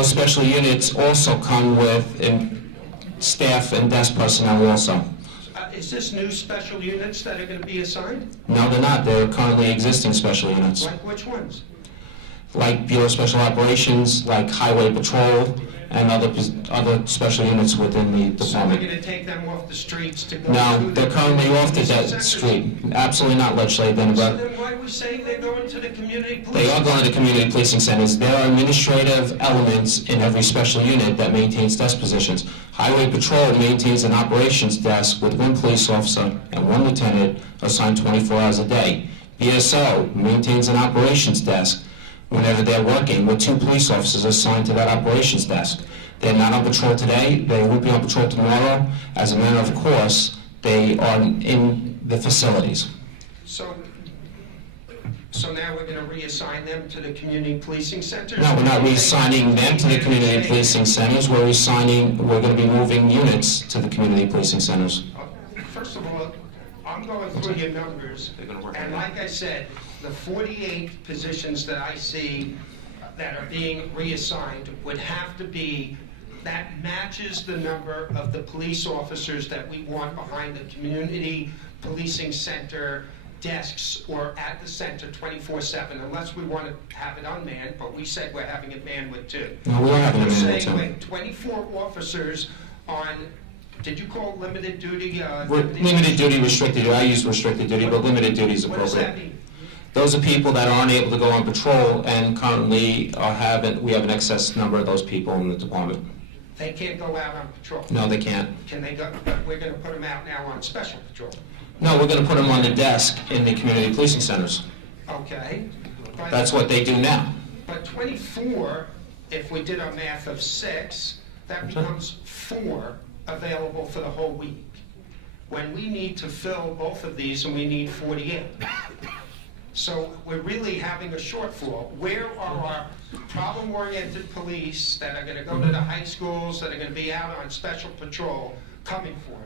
those special units also come with staff and desk personnel also. Is this new special units that are going to be assigned? No, they're not. They're currently existing special units. Like which ones? Like Bureau of Special Operations, like Highway Patrol, and other special units within the So we're department. going to take them off the streets to go No, to they're currently off the street. Absolutely not, Legislator So Denenberg. then why are we saying they're going to the community police? They are going to community policing centers. There are administrative elements in every special unit that maintains desk positions. Highway Patrol maintains an operations desk with one police officer and one lieutenant assigned 24 hours a day. BSO maintains an operations desk whenever they're working with 2 police officers assigned to that operations desk. They're not on patrol today. They will be on patrol tomorrow. As a matter of course, they are in the facilities. So now we're going to reassign them to the community policing centers? No, we're not reassigning them to the community policing centers. We're going to be moving units to the community policing centers. First of all, I'm going through your numbers, and like I said, the 48 positions that I see that are being reassigned would have to be, that matches the number of the police officers that we want behind the community policing center desks or at the center 24/7, unless we want to have it unmanned, but we said we're having it manned with 2. No, we are having it You're manned with saying 2. with 24 officers on, did you call it limited duty? Limited duty, restricted duty. I use restricted duty, but limited duty is What does that appropriate. mean? Those are people that aren't able to go on patrol, and currently we have an excess number of those people in the department. They can't go out on patrol. No, they can't. Can they go, we're going to put them out now on special patrol. No, we're going to put them on the desk in the community policing centers. Okay. But- That's what they do now. But 24, if we did our math of 6, that becomes 4 available for the whole week. When we need to fill both of these, and we need 48. So we're really having a shortfall. Where are our problem-oriented police that are going to go to the high schools, that are going to be out on special patrol, coming for?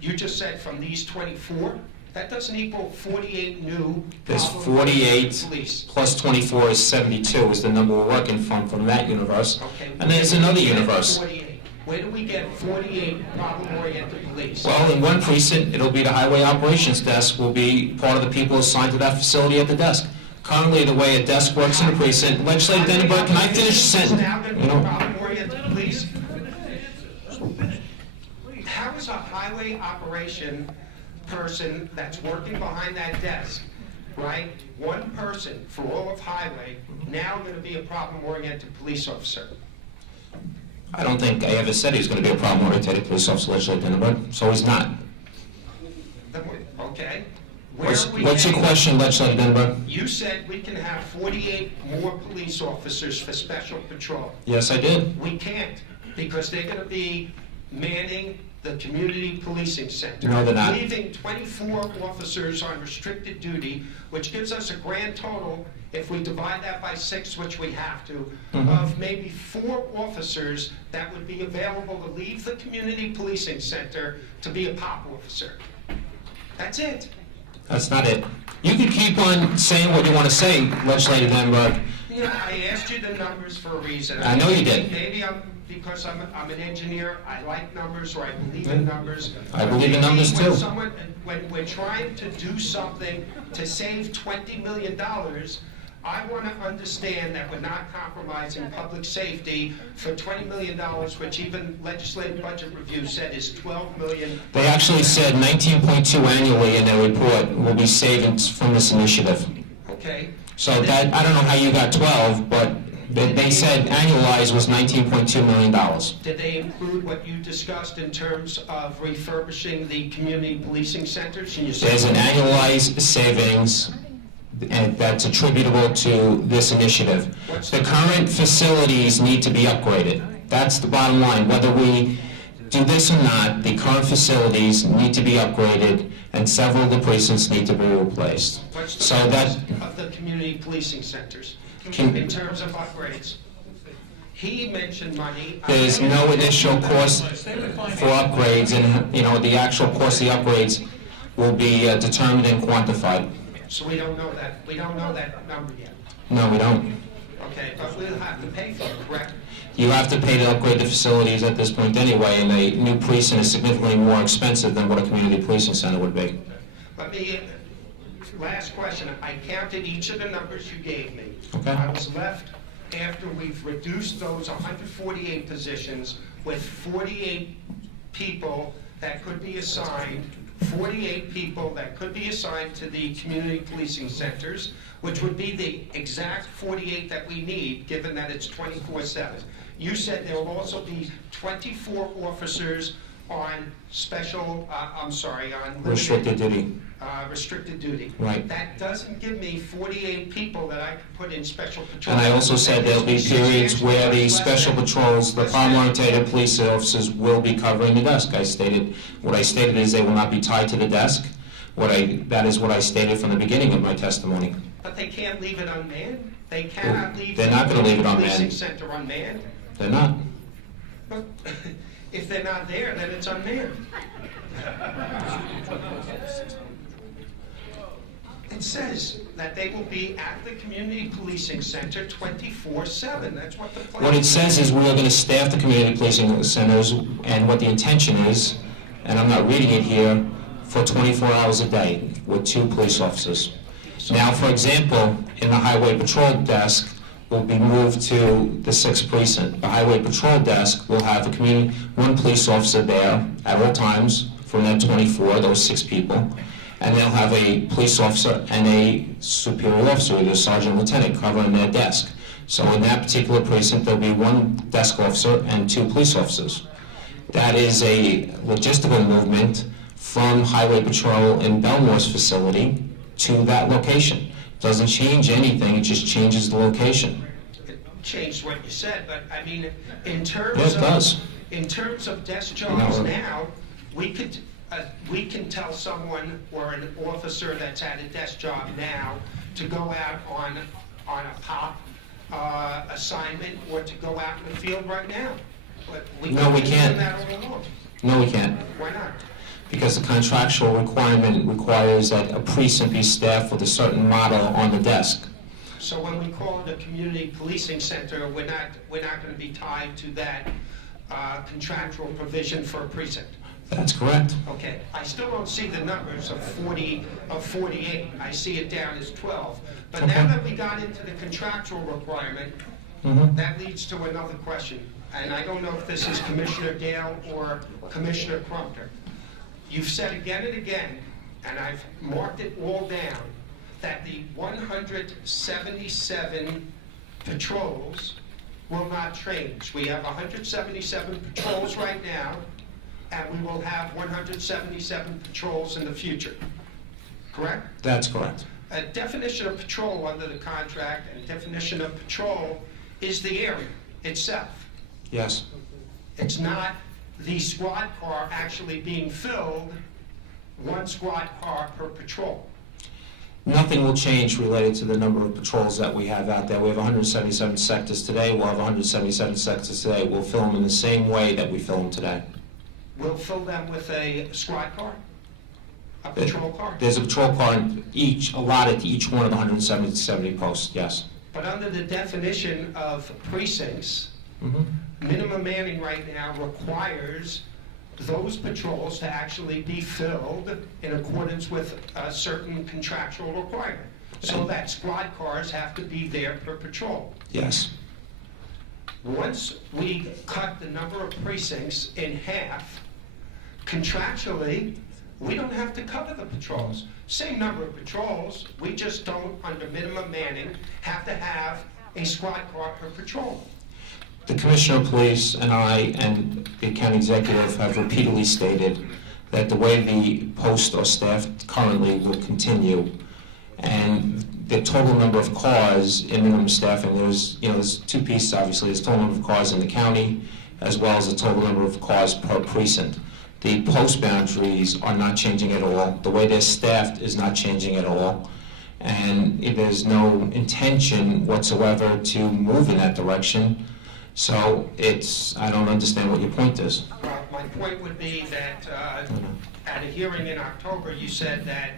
You just said from these 24? That doesn't equal 48 new There's problem-oriented 48 police. plus 24 is 72 is the number we're working from that universe. Okay. And there's another universe. 48. Where do we get 48 problem-oriented police? Well, in one precinct, it'll be the highway operations desk will be part of the people assigned to that facility at the desk. Currently, the way a desk works in a precinct, Legislator Denenberg, can I finish a sentence? Now going to be problem-oriented police? How is a highway operation person that's working behind that desk, right? One person for all of highway, now going to be a problem-oriented police officer? I don't think I ever said he was going to be a problem-oriented police officer, Legislator Denenberg, so he's not. Okay. What's your question, Legislator Denenberg? You said we can have 48 more police officers for special patrol. Yes, I did. We can't, because they're going to be manning the community policing center. No, they're not. Leaving 24 officers on restricted duty, which gives us a grand total, if we divide that by 6, which we have to, of maybe 4 officers that would be available to leave the community policing center to be a POP officer. That's it. That's not it. You can keep on saying what you want to say, Legislator Denenberg. You know, I asked you the numbers for a reason. I know you did. Maybe because I'm an engineer, I like numbers, or I believe in numbers. I believe in numbers too. When we're trying to do something to save $20 million, I want to understand that we're not compromising public safety for $20 million, which even Legislative Budget Review said is $12 million. They actually said 19.2 annually in their report will be savings from this initiative. Okay. So that, I don't know how you got 12, but they said annualized was $19.2 million. Did they include what you discussed in terms of refurbishing the community policing centers? And you said There's an annualized savings and that's attributable to this initiative. The current facilities need to be upgraded. That's the bottom line. Whether we do this or not, the current facilities need to be upgraded and several of the precincts need to be replaced. What's the So cost that of the community policing centers Can- in terms of upgrades? He mentioned money. there's no initial cost for upgrades, and the actual cost of the upgrades will be determined and quantified. So we don't know that. We don't know that number yet. No, we don't. Okay, but we'll have to pay for it, correct? You have to pay to upgrade the facilities at this point anyway, and a new precinct is significantly more expensive than what a community policing center would be. Let me, last question. I counted each of the numbers you gave me. Okay. I was left, after we've reduced those 148 positions, with 48 people that could be assigned, 48 people that could be assigned to the community policing centers, which would be the exact 48 that we need, given that it's 24/7. You said there will also be 24 officers on special, on limited, Restricted duty. restricted duty. Right. That doesn't give me 48 people that I could put in special patrol. And I also said there'll be periods where the special patrols, the palm-oriented police officers will be covering the desk. What I stated is they will not be tied to the desk. That is what I stated from the beginning of my testimony. But they can't leave it unmanned? They cannot leave They're not gonna leave it the unmanned. policing center unmanned? They're not. But if they're not there, then it's unmanned. It says that they will be at the community policing center 24/7. That's what the plan. What it says is we are going to staff the community policing centers, and what the intention is, and I'm not reading it here, for 24 hours a day with 2 police officers. Now, for example, in the highway patrol desk will be moved to the 6th precinct. The highway patrol desk will have one police officer there at all times from that 24, those 6 people. And they'll have a police officer and a superior officer, either sergeant or lieutenant, covering their desk. So in that particular precinct, there'll be 1 desk officer and 2 police officers. That is a logistical movement from Highway Patrol in Belmore's facility to that location. Doesn't change anything, it just changes the location. It changed what you said, but I mean, in Yes, it does. terms of desk jobs now, we can tell someone or an officer that's at a desk job now to go out on a pop assignment or to go out in the field right now. But No, we can't. That all along. No, we can't. Why not? Because the contractual requirement requires that a precinct be staffed with a certain model on the desk. So when we call it a community policing center, we're not going to be tied to that contractual provision for a precinct. That's correct. Okay, I still don't see the numbers of 48. I see it down as 12. But now that we got into the contractual requirement, that leads to another question. And I don't know if this is Commissioner Dale or Commissioner Crumpter. You've said again and again, and I've marked it all down, that the 177 patrols will not change. We have 177 patrols right now, and we will have 177 patrols in the future. Correct? That's correct. A definition of patrol under the contract and definition of patrol is the area itself. Yes. It's not the squad car actually being filled, 1 squad car per patrol. Nothing will change related to the number of patrols that we have out there. We have 177 sectors today. We'll have 177 sectors today. We'll fill them in the same way that we fill them today. We'll fill them with a squad car? A patrol car? There's a patrol car allotted to each one of the 170 posts, yes. But under the definition of precincts, minimum manning right now requires those patrols to actually be filled in accordance with a certain contractual requirement. So that squad cars have to be there per patrol. Yes. Once we cut the number of precincts in half, contractually, we don't have to cover the patrols. Same number of patrols, we just don't, under minimum manning, have to have a squad car per patrol. The Commissioner of Police and I and the County Executive have repeatedly stated that the way the posts are staffed currently will continue, and the total number of cars in minimum staffing, there's 2 pieces obviously. There's the total number of cars in the county as well as the total number of cars per precinct. The post boundaries are not changing at all. The way they're staffed is not changing at all, and there's no intention whatsoever to move in that direction. So I don't understand what your point is. My point would be that at a hearing in October, you said that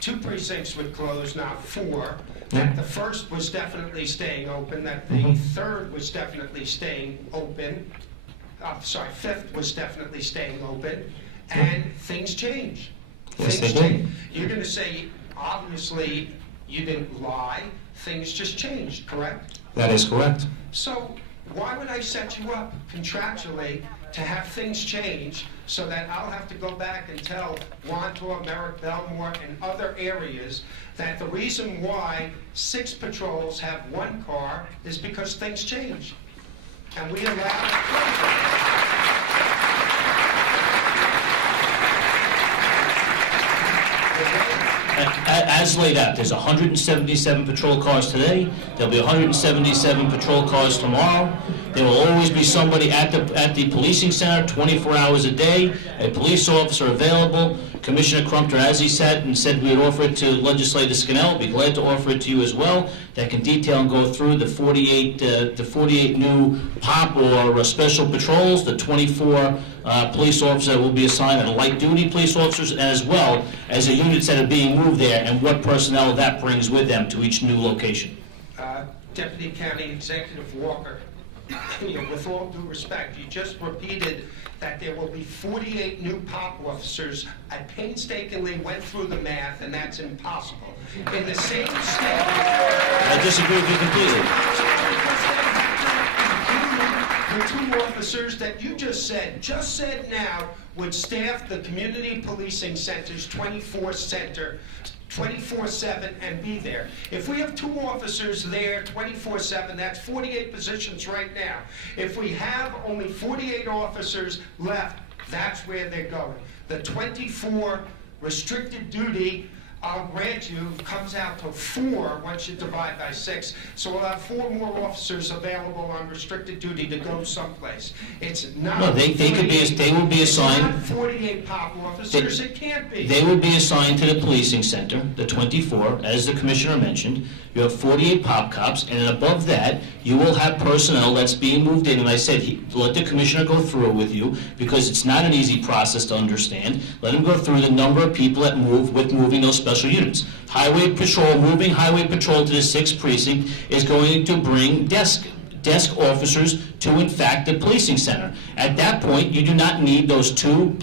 2 precincts would close, not 4, that the first was definitely staying open, that the third was definitely staying open, fifth was definitely staying open, and things change. Yes, Things they change. do. You're going to say, obviously, you didn't lie, things just changed, correct? That is correct. So why would I set you up contractually to have things change so that I'll have to go back and tell Wantor, Merrick, Belmore, and other areas that the reason why 6 patrols have 1 car is because things change? And we allow As laid out, there's 177 patrol cars today, there'll be 177 patrol cars tomorrow. There will always be somebody at the policing center 24 hours a day, a police officer available. Commissioner Crumpter, as he said we would offer it to Legislator Scannell, be glad to offer it to you as well, that can detail and go through the 48 new POP or special patrols, the 24 police officers that will be assigned, and light-duty police officers, as well as the units that are being moved there, and what personnel that brings with them to each new location. Deputy County Executive Walker, with all due respect, you just repeated that there will be 48 new POP officers. I painstakingly went through the math, and that's impossible. In the same state... I disagree with you completely. The 2 officers that you just said now, would staff the community policing centers 24/7 and be there. If we have 2 officers there 24/7, that's 48 positions right now. If we have only 48 officers left, that's where they're going. The 24 restricted duty, I'll grant you, comes out to 4 once you divide by 6. So we'll have 4 more officers available on restricted duty to go someplace. It's not. No, they will be assigned. It's not 48 POP officers. It can't be. They will be assigned to the policing center, the 24, as the commissioner mentioned. You have 48 POP cops, and then above that, you will have personnel that's being moved in. And I said, let the commissioner go through it with you, because it's not an easy process to understand. Let him go through the number of people that move with moving those special units. Highway patrol, moving highway patrol to the 6th precinct is going to bring desk officers to, in fact, the policing center. At that point, you do not need those two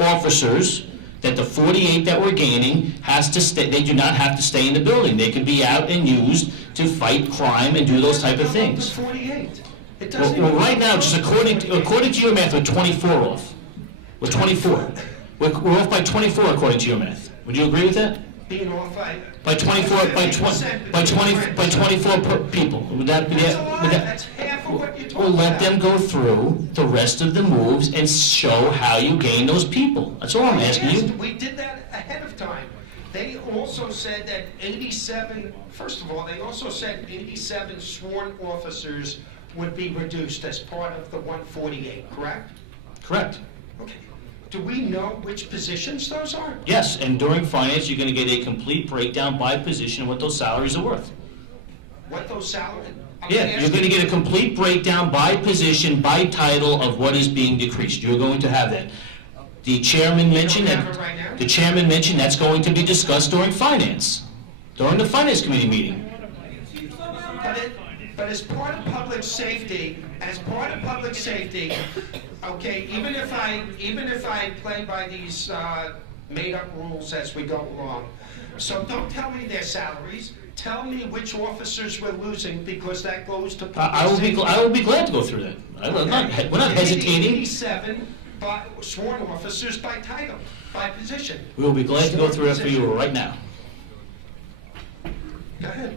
officers that the 48 that we're gaining has to stay. They do not have to stay in the building. They can be out and used to fight crime and do those type of things. 48. It Well, doesn't right now, just according to your math, we're 24 off. We're 24. We're off by 24 according to your math. Would you agree with that? being off By 24 people. Would that be That's a it? lot. Would that- That's half of what you're talking Well, let about. them go through the rest of the moves and show how you gain those people. That's all I'm asking Yes, you. we did that ahead of time. They also said that 87, first of all, they also said 87 sworn officers would be reduced as part of the 148, correct? Correct. Okay. Do we know which positions those are? Yes, and during finance, you're going to get a complete breakdown by position of what those salaries are worth. What those salaries? Yeah, you're going to get a complete breakdown by position, by title of what is being decreased. You're going to have that. The chairman mentioned have it right now? that. The chairman mentioned that's going to be discussed during finance, during the finance committee meeting. But as part of public safety, okay, even if I play by these made-up rules as we go along, so don't tell me their salaries. Tell me which officers we're losing, because that goes to public I safety. will be glad to go through that. We're not hesitating. 87 sworn officers by title, by position. We will be glad to go through that for you right now. Go ahead.